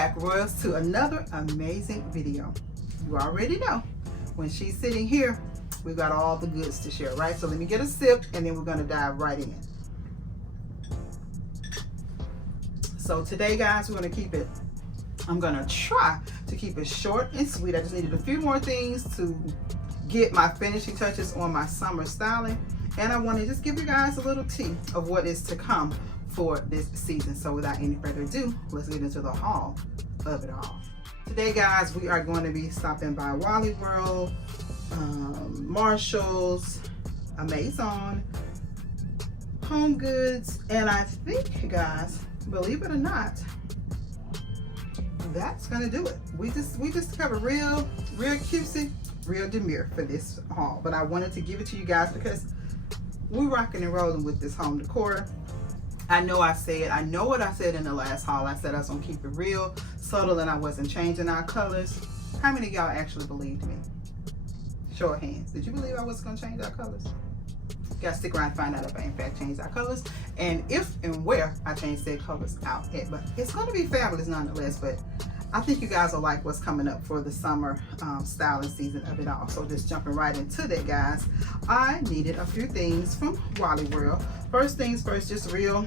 back, Royals, to another amazing video. You already know, when she's sitting here, we got all the goods to share, right? So let me get a sip and then we're gonna dive right in. So today, guys, we're gonna I'm gonna try to keep it short and sweet. I just needed a few more things to get my finishing touches on my summer styling. And I want to just give you guys a little tea of what is to come for this season. So without any further ado, let's get into the haul of it all. Today, guys, we are going to be stopping by Wally World, Marshall's, Amazon, Home Goods, and I think, guys, believe it or not, that's gonna do it. We just cover real cutesy, real demure for this haul. But I wanted to give it to you guys because we're rocking and rolling with this home decor. I know what I said in the last haul. I said I was gonna keep it real subtle and I wasn't changing our colors. How many of y'all actually believed me? Show of hands. Did you believe I wasn't gonna change our colors? You gotta stick around and find out if I in fact changed our colors and if and where I changed their colors out at. But it's gonna be fabulous nonetheless. But I think you guys will like what's coming up for the summer styling season of it all. So just jumping right into that, guys. I needed a few things from Wally World. First things first, just real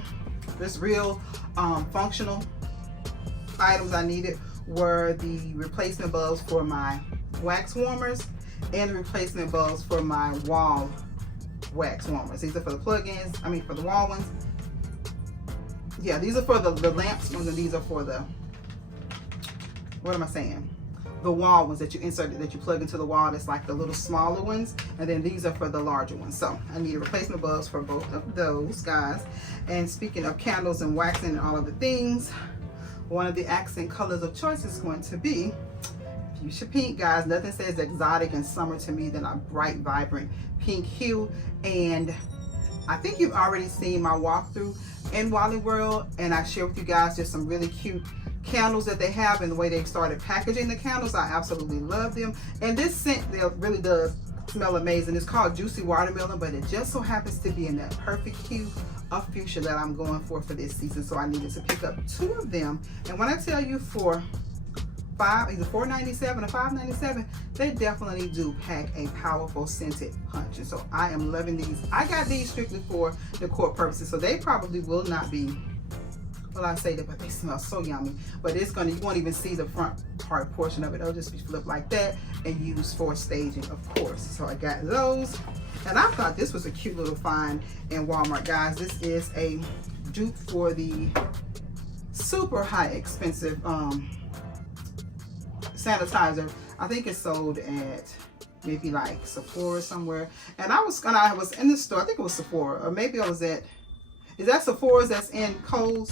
functional items I needed were the replacement bulbs for my wax warmers and the replacement bulbs for my wall wax warmers. These are for the plug-ins, for the wall ones. Yeah, these are for the lamps ones, and these are for the, what am I saying? The wall ones that you insert, that you plug into the wall. That's like the little smaller ones, and then these are for the larger ones. So I need replacement bulbs for both of those, guys. And speaking of candles and waxing and all of the things, one of the accent colors of choice is going to be fuchsia pink, guys. Nothing says exotic and summer to me than a bright, vibrant pink hue. And I think you've already seen my walkthrough in Wally World, and I share with you guys just some really cute candles that they have and the way they've started packaging the candles. I absolutely love them. And this scent really does smell amazing. It's called Juicy Watermelon, but it just so happens to be in that perfect hue of fuchsia that I'm going for this season. So I needed to pick up 2 of them. And when I tell you for either $4.97 or $5.97, they definitely do pack a powerful scented punch. And so I am loving these. I got these strictly for decor purposes, so they probably will not be, well, I say that, but they smell so yummy. But you won't even see the front part portion of it. It'll just be flipped like that and used for staging, of course. So I got those. And I thought this was a cute little find in Walmart, guys. This is a dupe for the super high expensive sanitizer. I think it's sold at maybe like Sephora somewhere. And I was in the store, I think it was Sephora, or maybe I was is that Sephora's that's in Kohl's?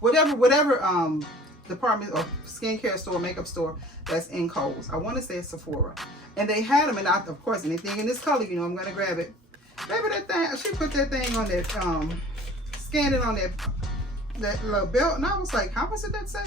Whatever department or skincare store, makeup store that's in Kohl's. I want to say it's Sephora. And they had them, and of course, anything in this color, you know, I'm going to grab it. Maybe that thing, she put that thing on that, scanned it on that little belt, and I was like, how much did that say?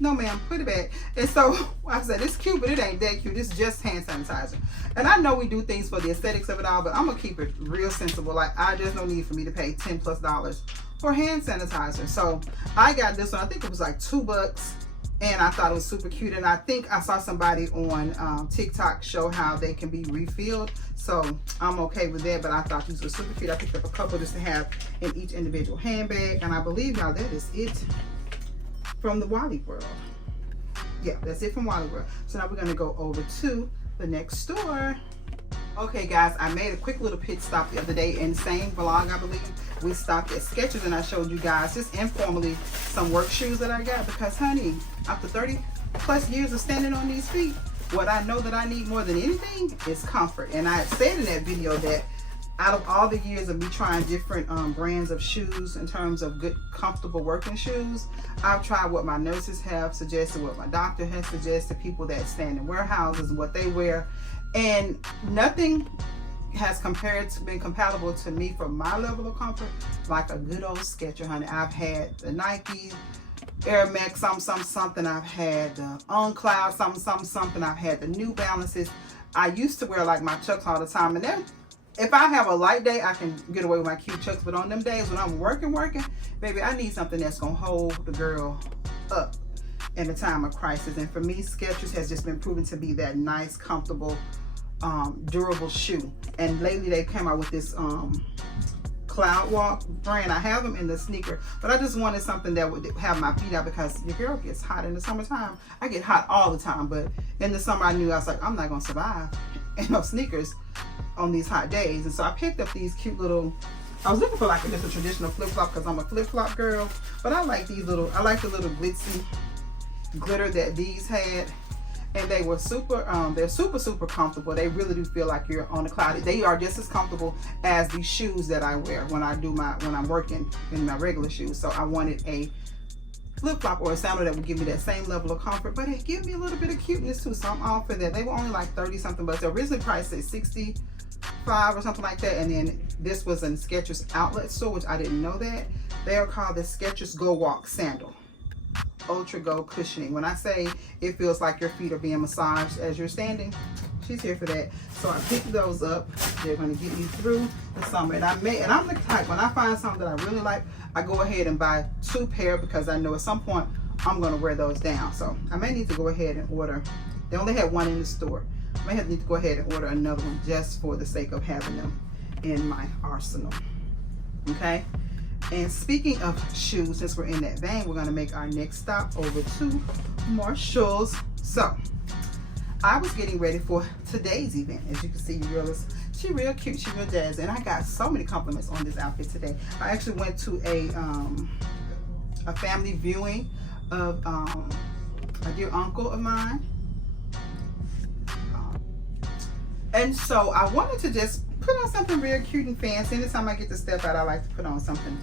No, ma'am, put it back. And so I said, it's cute, but it ain't that cute. It's just hand sanitizer. And I know we do things for the aesthetics of it all, but I'm going to keep it real sensible. Like, there's no need for me to pay $10+ for hand sanitizer. So I got this one. I think it was like $2, and I thought it was super cute. And I think I saw somebody on TikTok show how they can be refilled. So I'm okay with that, but I thought these were super cute. I picked up a couple just to have in each individual handbag. And I believe, y'all, that is it from the Wally World. Yeah, that's it from Wally World. So now we're gonna go over to the next store. Okay, guys, I made a quick little pit stop the other day in the same vlog, I believe. We stopped at Skechers and I showed you guys just informally some work shoes that I got because, honey, after 30+ years of standing on these feet, what I know that I need more than anything is comfort. And I said in that video that out of all the years of me trying different brands of shoes in terms of good, comfortable working shoes, I've tried what my nurses have suggested, what my doctor has suggested, people that stand in warehouses, what they wear, and nothing has been compatible to me for my level of comfort like a good old Skechers, honey. I've had the Nike Air Max something, I've had the On Cloud something, I've had the New Balances. I used to wear like my Chucks all the time, and then if I have a light day, I can get away with my cute Chucks, but on them days when I'm working, baby, I need something that's gonna hold the girl up. in a time of crisis. And for me, Skechers has just been proven to be that nice, comfortable, durable shoe. And lately they came out with this Cloud Walk brand. I have them in the sneaker, but I just wanted something that would have my feet out, because your girl gets hot in the summertime. I get hot all the time, but in the summer I knew, I was like, I'm not gonna survive in no sneakers on these hot days. And so I picked up these cute little, I was looking for like just a traditional flip-flop because I'm a flip-flop girl, but I like these little, I like the little glitzy glitter that these had. And they were super, they're super comfortable. They really do feel like you're on a cloud. They are just as comfortable as the shoes that I wear when I'm working in my regular shoes. So I wanted a flip-flop or a sandal that would give me that same level of comfort, but it gives me a little bit of cuteness too. So I'm all for that. They were only like 30 something, but the original price said 65 or something like that. And then this was in Skechers outlet store, which I didn't know that. They are called the Skechers Go Walk Sandal. Ultra Go cushioning. When I say it feels like your feet are being massaged as you're standing, she's here for that. So I picked those up. They're going to get me through the summer. And I'm the type, when I find something that I really like, I go ahead and buy 2 pair, because I know at some point I'm going to wear those down. So I may need to go ahead and order. They only had 1 in the store. I may need to go ahead and order another one just for the sake of having them in my arsenal. Okay. And speaking of shoes, since we're in that vein, we're going to make our next stop over to Marshall's. So I was getting ready for today's event. As you can see, your girl is, she real cute, she real jazzy, and I got so many compliments on this outfit today. I actually went to a family viewing of a dear uncle of mine, and so I wanted to just put on something real cute and fancy. Anytime I get to step out, I like to put on something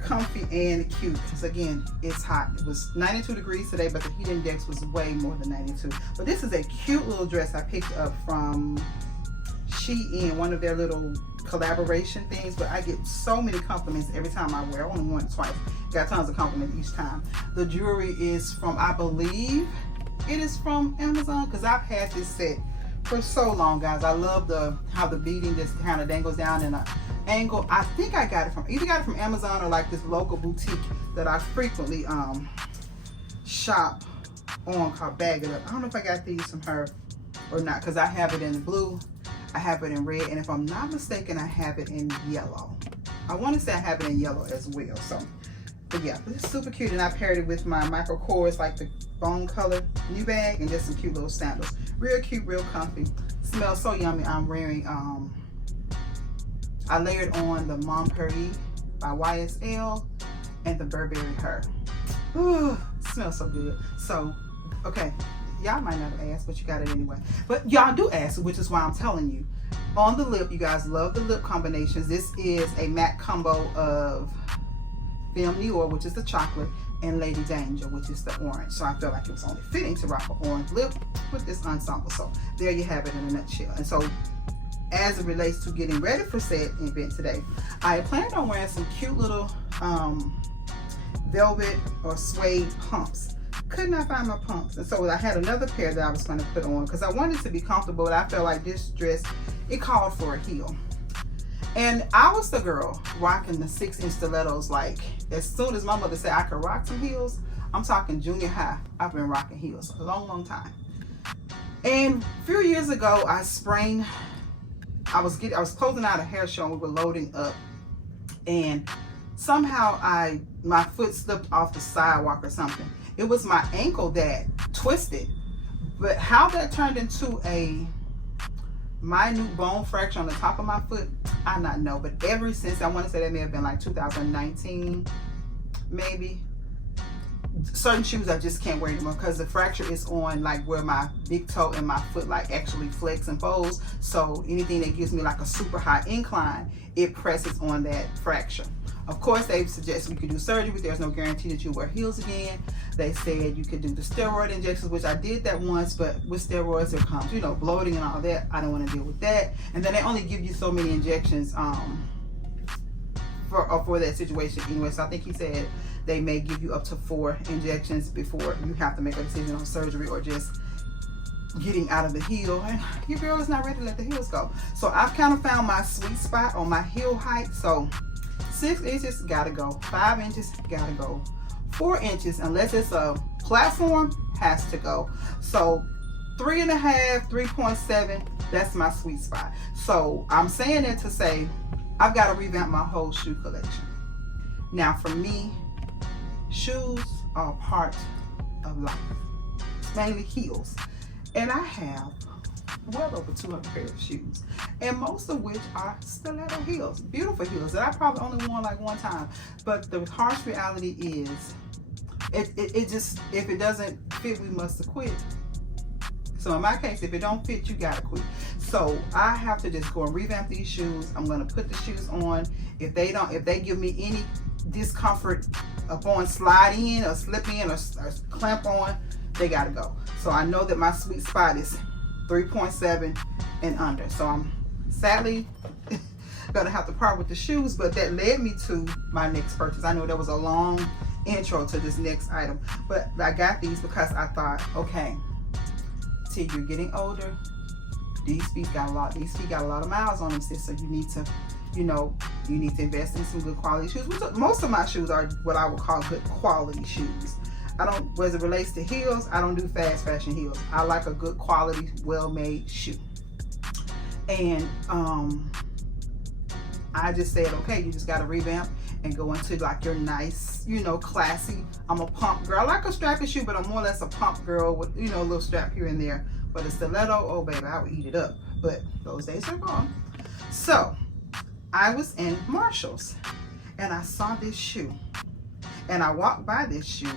comfy and cute, because again, it's hot. It was 92 degrees today, but the heat index was way more than 92. But this is a cute little dress I picked up from Shein, one of their little collaboration things, but I get so many compliments every time I wear. I only won it twice. Got tons of compliments each time. The jewelry is from, I believe it is from Amazon, because I've had this set for so long, guys. I love how the beading just kind of dangles down in an angle. I think I got it from, either got it from Amazon or like this local boutique that I frequently shop on, called Bag It Up. I don't know if I got these from her or not, because I have it in blue, I have it in red, and if I'm not mistaken, I have it in yellow. I want to say I have it in yellow as well. So, but yeah, this is super cute, and I paired it with my Michael Kors, like the bone color new bag, and just some cute little sandals. Real cute, real comfy. Smells so yummy. I'm wearing, I layered on the Mon Paris by YSL and the Burberry Her. Ooh, smells so good. So, okay, y'all might not have asked, but you got it anyway. But y'all do ask, which is why I'm telling you. On the lip, you guys love the lip combinations. This is a matte combo of Film Noir, which is the chocolate, and Lady Danger, which is the orange. So I felt like it was only fitting to rock an orange lip with this ensemble. So there you have it in a nutshell. And so as it relates to getting ready for said event today, I planned on wearing some cute little velvet or suede pumps. Could not find my pumps, and so I had another pair that I was going to put on because I wanted to be comfortable, but I felt like this dress, it called for a heel. And I was the girl rocking the 6-inch stilettos. Like, as soon as my mother said I could rock some heels, I'm talking junior high, I've been rocking heels a long time. And a few years ago, I sprained, I was closing out a hair show and we were loading up, and somehow my foot slipped off the sidewalk or something. It was my ankle that twisted, but how that turned into a minute bone fracture on the top of my foot, I not know. But ever since, I want to say that may have been like 2019, maybe. Certain shoes I just can't wear anymore because the fracture is on like where my big toe and my foot like actually flex and folds. So anything that gives me like a super high incline, it presses on that fracture. Of course, they suggested we could do surgery, but there's no guarantee that you'll wear heels again. They said you could do the steroid injections, which I did that once, but with steroids there comes, you know, bloating and all that. I don't want to deal with that. And then they only give you so many injections for that situation anyway. So I think he said they may give you up to 4 injections before you have to make a decision on surgery or just getting out of the heel. And your girl is not ready to let the heels go. So I've kind of found my sweet spot on my heel height. So 6 inches gotta go, 5 inches gotta go, 4 inches, unless it's a Platform has to go. So 3.5, 3.7, that's my sweet spot. So I'm saying that to say I've got to revamp my whole shoe collection. Now for me, shoes are a part of life, mainly heels. And I have well over 200 pairs of shoes, and most of which are stiletto heels, beautiful heels that I probably only worn like one time. But the harsh reality is, it just, if it doesn't fit, we must quit. So in my case, if it don't fit, you gotta quit. So I have to just go and revamp these shoes. I'm gonna put the shoes on. If they give me any discomfort upon slide in or slip in or clamp on, they gotta go. So I know that my sweet spot is 3.7 and under. So I'm sadly gonna have to part with the shoes, but that led me to my next purchase. I know there was a long intro to this next item, but I got these because I thought, okay, T, you're getting older. These feet got a lot of miles on them, sis. So you need to, you need to invest in some good quality shoes. Most of my shoes are what I would call good quality shoes. As it relates to heels, I don't do fast fashion heels. I like a good quality, well-made shoe. And I just said, okay, you just got to revamp and go into like your nice, classy. I'm a pump girl. I like a strappy shoe, but I'm more or less a pump girl with, a little strap here and there. But a stiletto, oh baby, I would eat it up. But those days are gone. So I was in Marshall's and I saw this shoe. And I walked by this shoe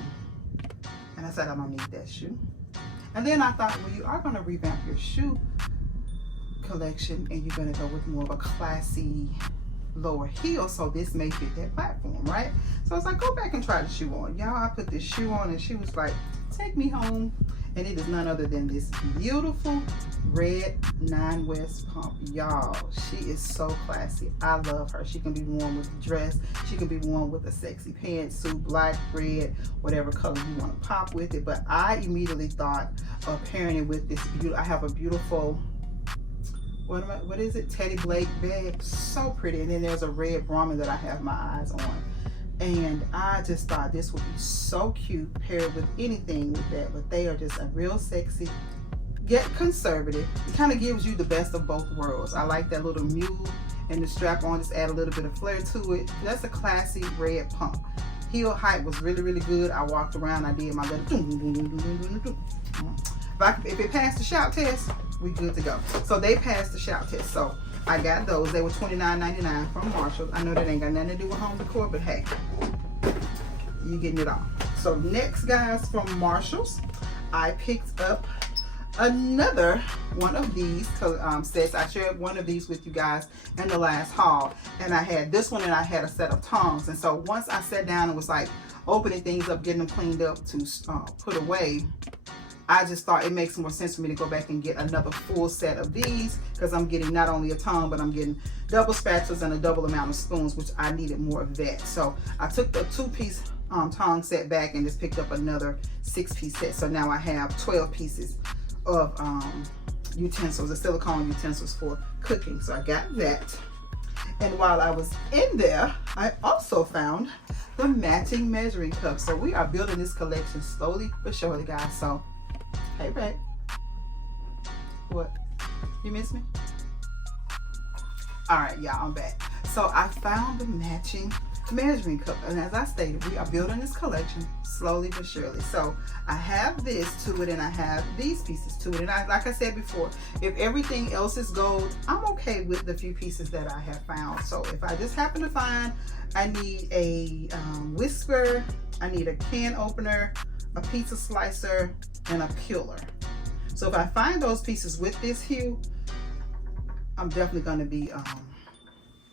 and I said, I don't need that shoe. And then I thought, well, you are going to revamp your shoe collection and you're going to go with more of a classy lower heel, so this may fit that platform, right? So I was like, go back and try the shoe on. Y'all, I put this shoe on and she was like, take me home. And it is none other than this beautiful red 9 West pump. Y'all, she is so classy. I love her. She can be worn with a dress. She can be worn with a sexy pantsuit, black, red, whatever color you want to pop with it. But I immediately thought of pairing it with this beautiful, I have a beautiful, what is it? Teddy Blake bag. So pretty. And then there's a red Brahmin that I have my eyes on. And I just thought this would be so cute paired with anything with that. But they are just a real sexy, yet conservative. It kind of gives you the best of both worlds. I like that little mule and the strap on, just add a little bit of flair to it. That's a classy red pump. Heel height was really, really good. I walked around, I did my little if it passed the shout test, we good to go. So they passed the shout test. So I got those. They were $29.99 from Marshall. I know that ain't got nothing to do with home decor, but hey, you getting it all. So next, guys, from Marshall's, I picked up another one of these sets. I shared one of these with you guys in the last haul, and I had this one and I had a set of tongs. And so once I sat down and was like opening things up, getting them cleaned up to put away, I just thought it makes more sense for me to go back and get another full set of these, because I'm getting not only a tongue, but I'm getting double spatulas and a double amount of spoons, which I needed more of that. So I took the 2-piece tongue set back and just picked up another 6-piece set. So now I have 12 pieces of utensils, the silicone utensils for cooking. So I got that. And while I was in there, I also found the matching measuring cup. So we are building this collection slowly but surely, guys. So hey, babe. What? You miss me? All right, y'all, I'm back. So I found the matching measuring cup. And as I stated, we are building this collection slowly but surely. So I have this to it and I have these pieces to it. And like I said before, if everything else is gold, I'm okay with the few pieces that I have found. So if I just happen to find, I need a whisker, I need a can opener, a pizza slicer, and a peeler. So if I find those pieces with this hue, I'm definitely going to be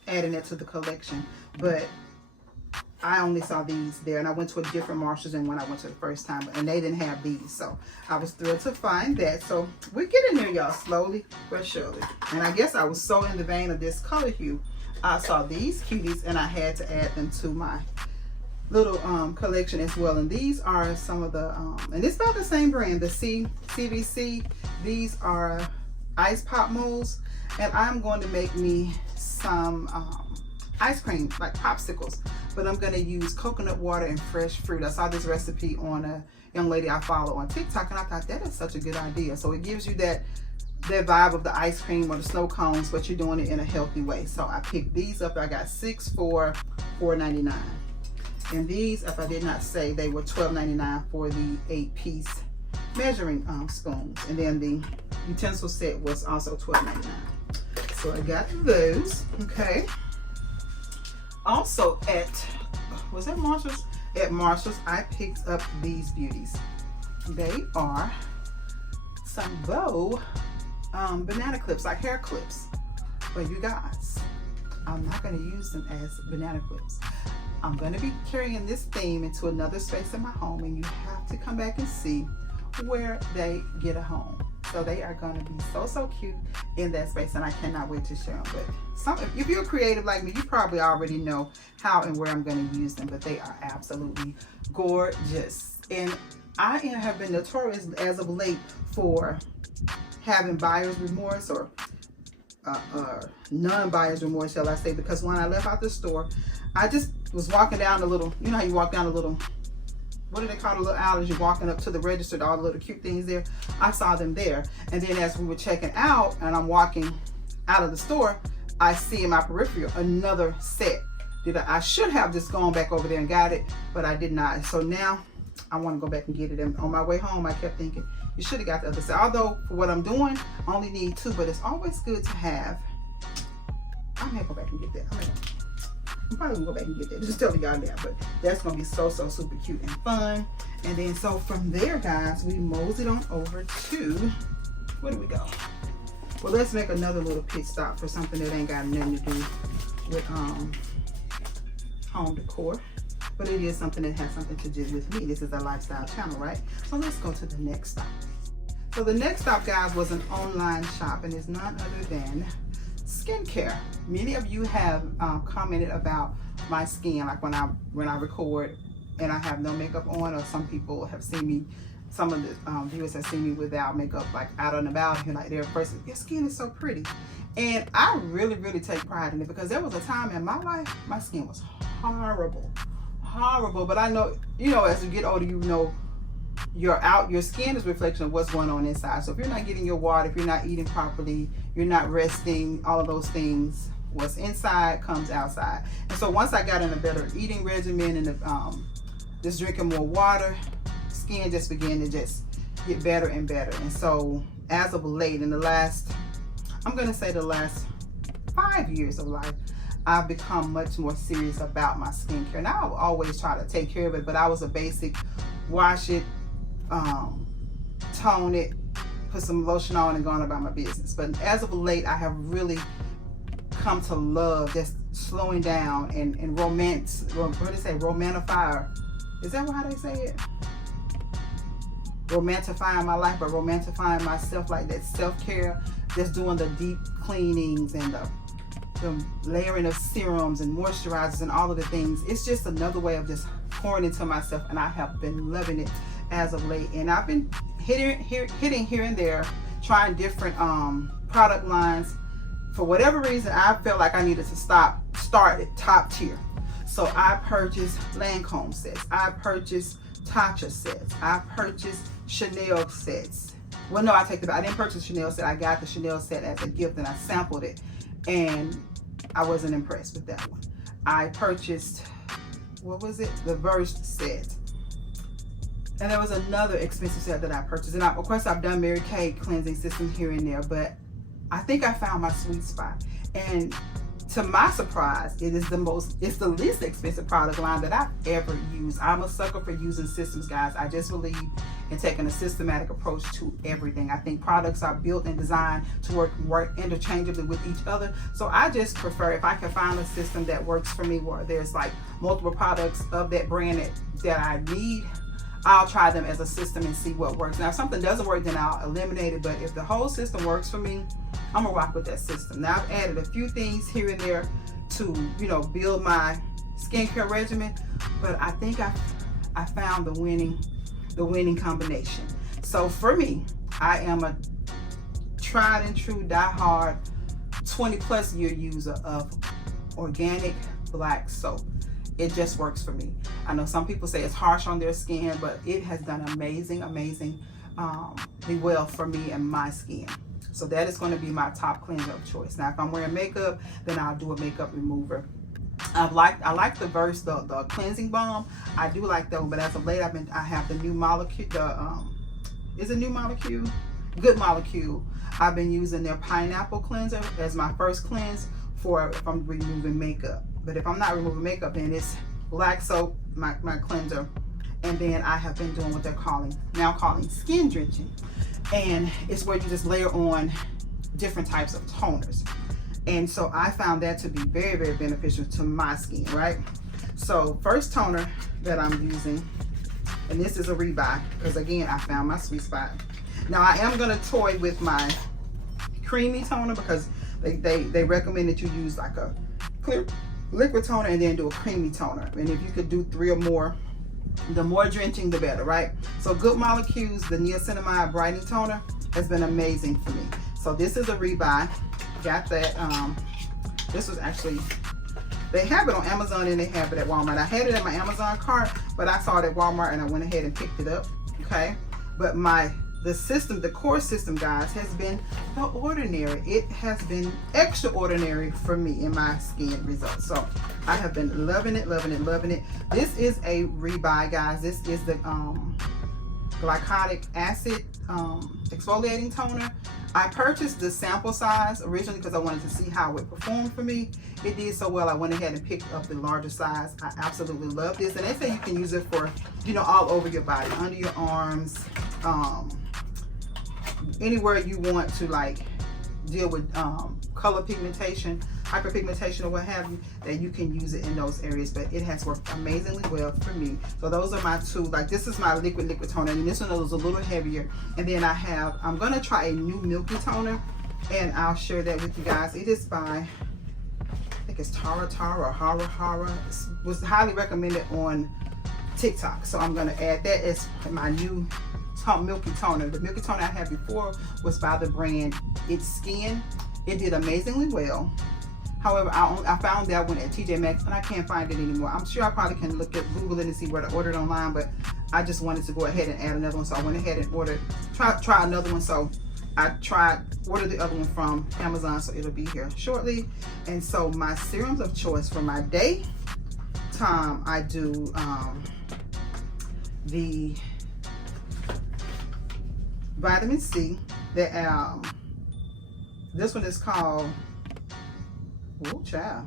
adding it to the collection. But I only saw these there, and I went to a different Marshall's than when I went to the first time, and they didn't have these. So I was thrilled to find that. So we're getting there, y'all, slowly but surely. And I guess I was so in the vein of this color hue, I saw these cuties and I had to add them to my little collection as well. And these are some of the and it's about the same brand, the CVC. These are ice pop molds, and I'm going to make me some ice cream, like popsicles, but I'm gonna use coconut water and fresh fruit. I saw this recipe on a young lady I follow on TikTok, and I thought that is such a good idea. So it gives you that vibe of the ice cream or the snow cones, but you're doing it in a healthy way. So I picked these up. I got 6 for $4.99. And these, if I did not say, they were $12.99 for the 8-piece measuring spoons. And then the utensil set was also $12.99. So I got those, okay. Also at, was that Marshall's? At Marshall's, I picked up these beauties. They are some bow banana clips, like hair clips. But you guys, I'm not going to use them as banana clips. I'm going to be carrying this theme into another space in my home, and you have to come back and see where they get a home. So they are going to be so cute in that space, and I cannot wait to share them. But if you're creative like me, you probably already know how and where I'm going to use them, but they are absolutely gorgeous. And I have been notorious as of late for having buyer's remorse, or non-buyer's remorse, shall I say, because when I left out the store, I just was walking down a little, you know how you walk down a little, what do they call the little alleys? You're walking up to the register, all the little cute things there. I saw them there. And then as we were checking out and I'm walking out of the store, I see in my peripheral another set. I should have just gone back over there and got it, but I did not. So now I want to go back and get it. And on my way home, I kept thinking, you should have got the other set. Although for what I'm doing, I only need 2, but it's always good to have. I may go back and get that. I'm probably gonna go back and get that. Just tell y'all that, but that's gonna be so super cute and fun. And then so from there, guys, we moseyed on over to, where do we go? Well, let's make another little pit stop for something that ain't got nothing to do with home decor, but it is something that has something to do with me. This is a lifestyle channel, right? So let's go to the next stop. So the next stop, guys, was an online shop, and it's none other than skincare. Many of you have commented about my skin, like when I record and I have no makeup on, or some people have seen me, some of the viewers have seen me without makeup, like out and about, and like their person, your skin is so pretty. And I really take pride in it, because there was a time in my life my skin was horrible. But I know, you know, as you get older, you know, your skin is a reflection of what's going on inside. So if you're not getting your water, if you're not eating properly, you're not resting, all of those things, what's inside comes outside. And so once I got in a better eating regimen and just drinking more water, skin just began to just get better and better. And so as of late, in the last, I'm gonna say the last 5 years of life, I've become much more serious about my skincare. Now I always try to take care of it, but I was a basic wash it, tone it, put some lotion on, and gone about my business. But as of late, I have really come to love just slowing down and what do they say, romantify? Is that how they say it? Romantifying my life, but romantifying myself, like that self-care, just doing the deep cleanings and the layering of serums and moisturizers and all of the things. It's just another way of just pouring into myself, and I have been loving it as of late. And I've been hitting here and there, trying different product lines. For whatever reason, I felt like I needed to start at top tier. So I purchased Lancome sets, I purchased Tatcha sets, I purchased Chanel sets. Well, no, I didn't purchase Chanel set. I got the Chanel set as a gift, and I sampled it, and I wasn't impressed with that one. I purchased, what was it? The Versed set. And there was another expensive set that I purchased. And of course, I've done Mary Kay cleansing systems here and there, but I think I found my sweet spot. And to my surprise, it's the least expensive product line that I've ever used. I'm a sucker for using systems, guys. I just believe in taking a systematic approach to everything. I think products are built and designed to work interchangeably with each other. So I just prefer, if I can find a system that works for me, where there's like multiple products of that brand that I need, I'll try them as a system and see what works. Now, if something doesn't work, then I'll eliminate it. But if the whole system works for me, I'm gonna rock with that system. Now, I've added a few things here and there to, you know, build my skincare regimen, but I think I found the winning combination. So for me, I am a tried and true, die-hard, 20+ year user of organic black soap. It just works for me. I know some people say it's harsh on their skin, but it has done amazingly well for me and my skin. So that is going to be my top cleanser of choice. Now, if I'm wearing makeup, then I'll do a makeup remover. I like the the cleansing balm. I do like those, but as of late, I have the new molecule. Is it new molecule? Good Molecule. I've been using their pineapple cleanser as my first cleanse if I'm removing makeup. But if I'm not removing makeup, then it's black soap, my cleanser. And then I have been doing what they're now calling skin drenching. And it's where you just layer on different types of toners. And so I found that to be very beneficial to my skin, right? So first toner that I'm using, and this is a rebuy, because again, I found my sweet spot. Now I am gonna toy with my creamy toner, because they recommend that you use like a clear liquid toner and then do a creamy toner. And if you could do 3 or more, the more drenching, the better, right? So Good Molecules, the niacinamide brightening toner, has been amazing for me. So this is a rebuy. Got that. This was actually, they have it on Amazon and they have it at Walmart. I had it in my Amazon cart, but I saw it at Walmart and I went ahead and picked it up. Okay, but the Decor system, guys, has been the ordinary. It has been extraordinary for me in my skin results. So I have been loving it. This is a rebuy, guys. This is the glycolic acid exfoliating toner. I purchased the sample size originally because I wanted to see how it performed for me. It did so well, I went ahead and picked up the larger size. I absolutely love this. And they say you can use it for, all over your body, under your arms, anywhere you want to like deal with color pigmentation, hyperpigmentation, or what have you, that you can use it in those areas. But it has worked amazingly well for me. So those are my two. Like, this is my liquid toner, and this one is a little heavier. And then I'm gonna try a new milky toner, and I'll share that with you guys. It is by, I think it's Tara or Hara. It was highly recommended on TikTok, so I'm gonna add that as my new milky toner. The milky toner I had before was by the brand It's Skin. It did amazingly well. However, I found that one at TJ Maxx and I can't find it anymore. I'm sure I probably can Google it and see where to order it online, but I just wanted to go ahead and add another one. So I went ahead and try another one. So I ordered the other one from Amazon, so it'll be here shortly. And so my serums of choice for my day time, I do the vitamin C. This one is called, oh child,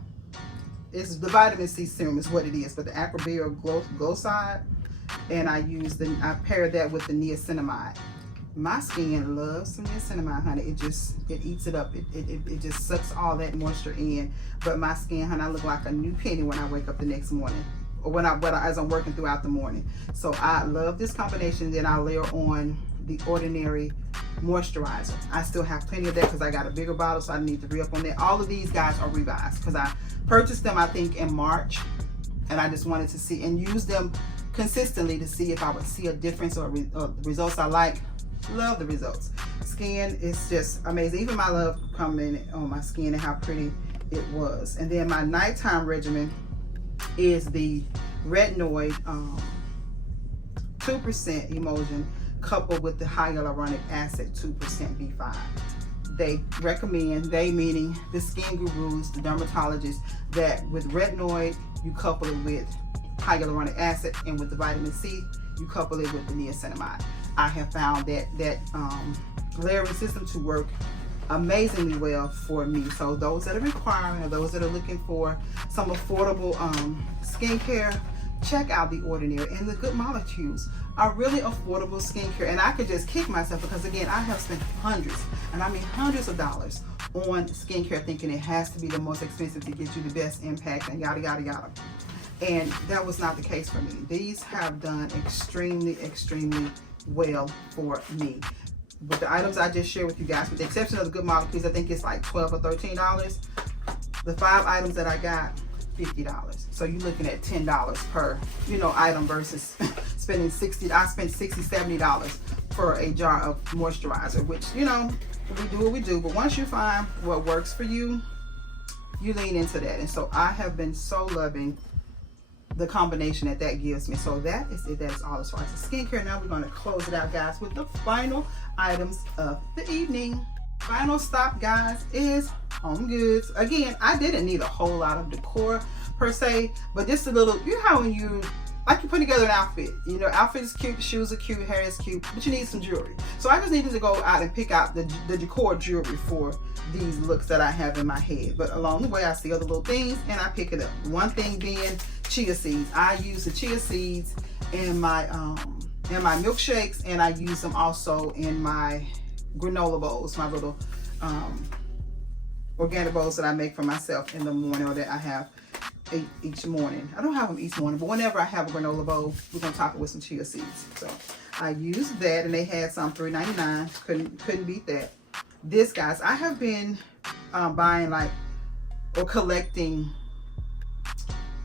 it's the vitamin C serum is what it is, but the Acrobeer Glow Side, and I pair that with the niacinamide. My skin loves some niacinamide, honey. It eats it up. It just sucks all that moisture in. But my skin, honey, I look like a new penny when I wake up the next morning, or as I'm working throughout the morning. So I love this combination. Then I layer on the Ordinary moisturizer. I still have plenty of that because I got a bigger bottle, so I need to re-up on that. All of these guys are revised because I purchased them, I think, in March, and I just wanted to see and use them consistently to see if I would see a difference or results I like. Love the results. Skin is just amazing. Even my love commented on my skin and how pretty it was. And then my nighttime regimen is the retinoid 2% emulsion coupled with the hyaluronic acid 2% B5. They recommend, they meaning the skin gurus, the dermatologists, that with retinoid you couple it with hyaluronic acid, and with the vitamin C you couple it with the niacinamide. I have found that layering system to work amazingly well for me. So those that are requiring, or those that are looking for some affordable skincare, check out the Ordinary and the Good Molecules. Are really affordable skincare, and I could just kick myself because, again, I have spent hundreds, and I mean hundreds of dollars on skincare, thinking it has to be the most expensive to get you the best impact and yada yada yada. And that was not the case for me. These have done extremely well for me. With the items I just shared with you guys, with the exception of the Good Molecules, I think it's like $12 or $13. The 5 items that I got, $50. So you're looking at $10 per, item versus spending $60. I spent $60, $70 for a jar of moisturizer, which, we do what we do. But once you find what works for you, you lean into that. And so I have been so loving the combination that gives me. So that is it. That is all as far as the skincare. Now we're going to close it out, guys, with the final items of the evening. Final stop, guys, is Home Goods. Again, I didn't need a whole lot of decor per se, but just a little, you know how when you like you put together an outfit, you know, outfit is cute, shoes are cute, hair is cute, but you need some jewelry. So I just needed to go out and pick out the decor jewelry for these looks that I have in my head. But along the way, I see other little things and I pick it up. One thing being chia seeds. I use the chia seeds in my milkshakes, and I use them also in my granola bowls, my little organic bowls that I make for myself in the morning, or that I have each morning. I don't have them each morning, but whenever I have a granola bowl, we're gonna top it with some chia seeds. So I used that, and they had some $3.99. Couldn't beat that. This, guys, I have been buying or collecting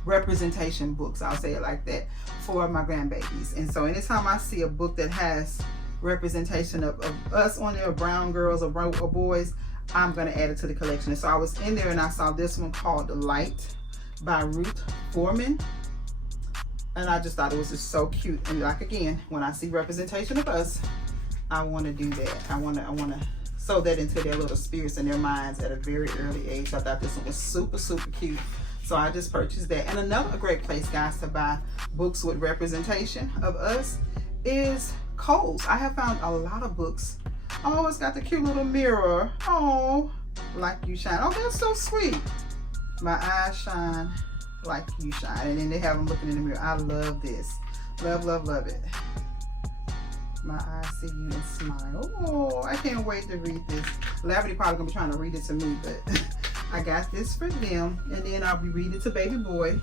representation books, I'll say it like that, for my grandbabies. And so anytime I see a book that has representation of us on there, brown girls or boys, I'm gonna add it to the collection. And so I was in there and I saw this one called The Light by Ruth Foreman, and I just thought it was just so cute. And like, again, when I see representation of us, I want to do that. I want to sow that into their little spirits and their minds at a very early age. I thought this one was super, super cute, so I just purchased that. And another great place, guys, to buy books with representation of us is Kohl's. I have found a lot of books. Oh, it's got the cute little mirror. Oh, like you shine. Oh, that's so sweet. My eyes shine like you shine. And then they have them looking in the mirror. I love this. Love, love, love it. My eyes see you and smile. Oh, I can't wait to read this. Lavity probably gonna be trying to read it to me, but I got this for them. And then I'll be reading it to baby boy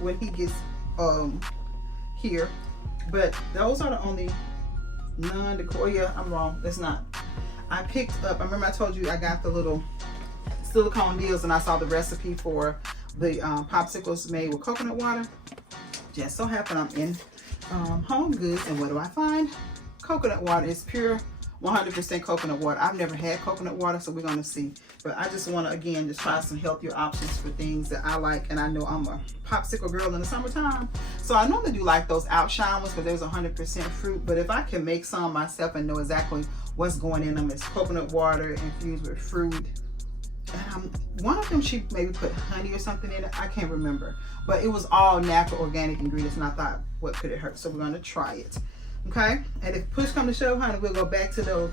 when he gets here. But those are the only non-decor. Yeah, I'm wrong. That's not. I picked up, I remember I told you I got the little silicone deals, and I saw the recipe for the popsicles made with coconut water. Just so happened I'm in Home Goods, and what do I find? Coconut water. Is pure 100% coconut water. I've never had coconut water, so we're going to see. But I just want to, again, just try some healthier options for things that I like. And I know I'm a popsicle girl in the summertime, so I normally do like those outshine ones because there's 100% fruit. But if I can make some myself and know exactly what's going in them, it's coconut water infused with fruit. One of them she maybe put honey or something in it. I can't remember, but it was all natural organic ingredients, and I thought, what could it hurt? So we're going to try it. Okay, and if push come to shove, honey, we'll go back to those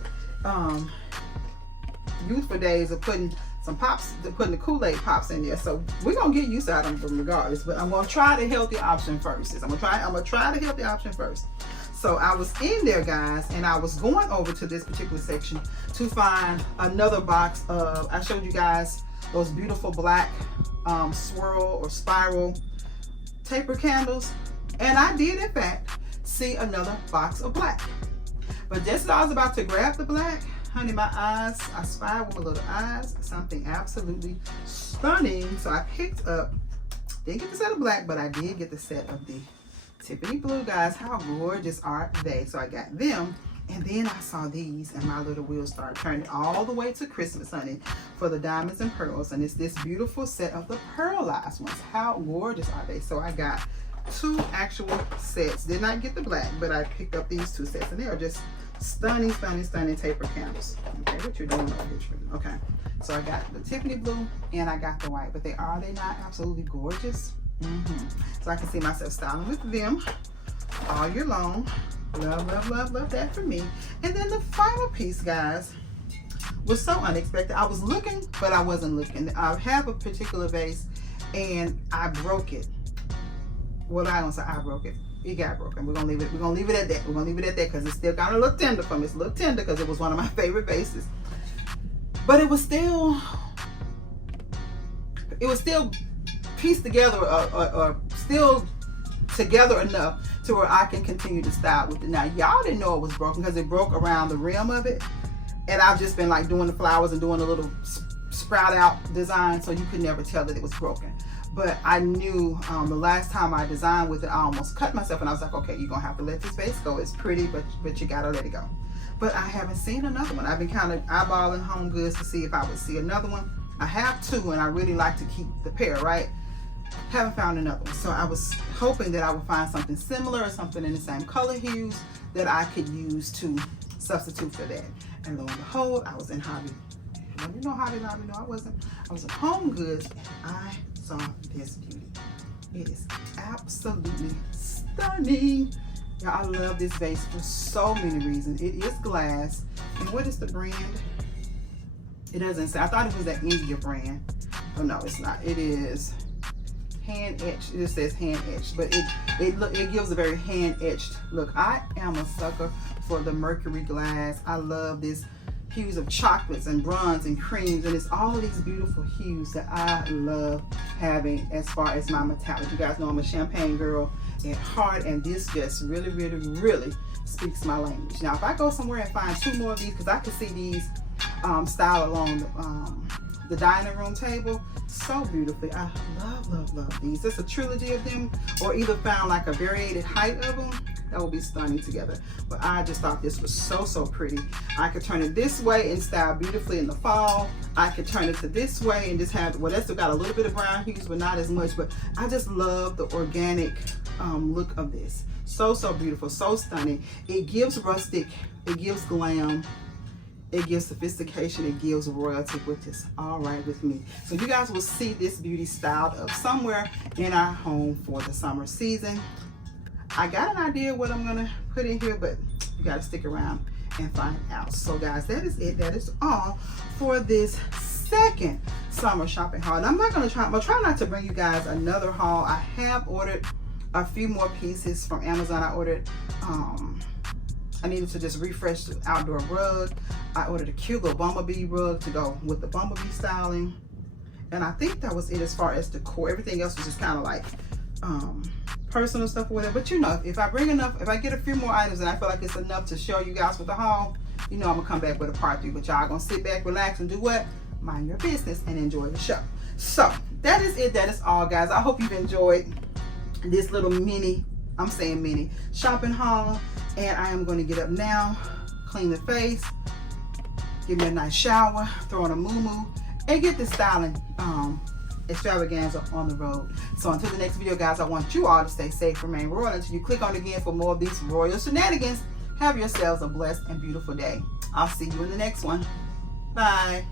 youthful days of putting some pops, putting the Kool-Aid pops in there. So we're gonna get used to them regardless. But I'm gonna try the healthy option first. I'm gonna try the healthy option first. So I was in there, guys, and I was going over to this particular section to find another box of. I showed you guys those beautiful black swirl or spiral taper candles, and I did in fact see another box of black. But just as I was about to grab the black, honey, my eyes, I spied with my little eyes something absolutely stunning. So I picked up, didn't get the set of black, but I did get the set of the Tiffany blue, guys. How gorgeous are they? So I got them, and then I saw these, and my little wheels started turning all the way to Christmas, honey, for the diamonds and pearls. And it's this beautiful set of the pearlized ones. How gorgeous are they? So I got two actual sets. Did not get the black, but I picked up these two sets, and they are just stunning, stunning, stunning taper candles. Okay, what you're doing over here, Travina? Okay, so I got the Tiffany blue and I got the white, but they not absolutely gorgeous? So I can see myself styling with them all year long. Love, love, love, love that for me. And then the final piece, guys, was so unexpected. I was looking, but I wasn't looking. I have a particular vase and I broke it. Well, I don't say I broke it. It got broken. We're gonna leave it. We're gonna leave it at that. We're gonna leave it at that because it's still kind of look tender for me. It's a little tender because it was one of my favorite vases. But it was still pieced together, or still together enough to where I can continue to style with it. Now, y'all didn't know it was broken because it broke around the rim of it, and I've just been like doing the flowers and doing a little sprout out design, so you could never tell that it was broken. But I knew the last time I designed with it, I almost cut myself, and I was like, okay, you're gonna have to let this vase go. It's pretty, but you gotta let it go. But I haven't seen another one. I've been kind of eyeballing Home Goods to see if I would see another one. I have two, and I really like to keep the pair, right? Haven't found another one. So I was hoping that I would find something similar or something in the same color hues that I could use to substitute for that. And lo and behold, I was in Hobby. Well, you know Hobby Lobby, no I wasn't. I was at Home Goods. I saw this beauty. It is absolutely stunning. Yeah, I love this vase for so many reasons. It is glass. And what is the brand? It doesn't say. I thought it was that India brand. Oh no, it's not. It is hand etched. It just says hand etched, but it gives a very hand etched look. I am a sucker for the mercury glass. I love this hues of chocolates and bronze and creams, and it's all of these beautiful hues that I love having as far as my metallic. You guys know I'm a champagne girl at heart, and this just really, really, really speaks my language. Now, if I go somewhere and find two more of these, because I can see these style along the dining room table so beautifully. I love, love, love these. It's a trilogy of them, or either found like a variated height of them. That will be stunning together. But I just thought this was so, so pretty. I could turn it this way and style beautifully in the fall. I could turn it to this way and just have, well, that's still got a little bit of brown hues, but not as much. But I just love the organic look of this. So, so beautiful, so stunning. It gives rustic, it gives glam, it gives sophistication, it gives royalty, which is all right with me. So you guys will see this beauty styled up somewhere in our home for the summer season. I got an idea what I'm gonna put in here, but you gotta stick around and find out. So guys, that is it. That is all for this second summer shopping haul. And I'm gonna try not to bring you guys another haul. I have ordered a few more pieces from Amazon. I ordered I needed to just refresh the outdoor rug. I ordered a cute little bumblebee rug to go with the bumblebee styling. And I think that was it as far as decor. Everything else was just kind of like personal stuff or whatever. But you know, if I bring enough, if I get a few more items and I feel like it's enough to show you guys with the haul, you know I'm gonna come back with a part 3. But y'all gonna sit back, relax, and do what? Mind your business and enjoy the show. So that is it. That is all, guys. I hope you've enjoyed this little mini, I'm saying mini, shopping haul. And I am going to get up now, clean the face, give me a nice shower, throw on a muumuu, and get this styling extravaganza on the road. So until the next video, guys, I want you all to stay safe, remain royal until you click on it again for more of these royal shenanigans. Have yourselves a blessed and beautiful day. I'll see you in the next one. Bye.